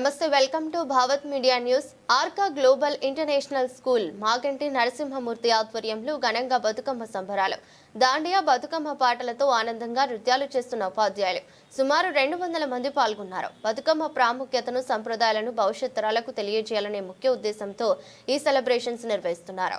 నమస్తే welcome to Bhavat media news. Arka global international school Maganti Narasimhamurthy ఆధ్వర్యంలో ఘనంగా బతుకమ్మ సంబరాలు. దాండియా బతుకమ్మ పాటలతో ఆనందంగా నృత్యాలు చేస్తున్న ఉపాధ్యాయులు. సుమారు రెండు వందల మంది పాల్గొన్నారు. బతుకమ్మ ప్రాముఖ్యతను సంప్రదాయాలను భవిష్యత్ తరాలకు తెలియజేయాలనే ముఖ్య ఉద్దేశంతో ఈ సెలబ్రేషన్స్ నిర్వహిస్తున్నారు.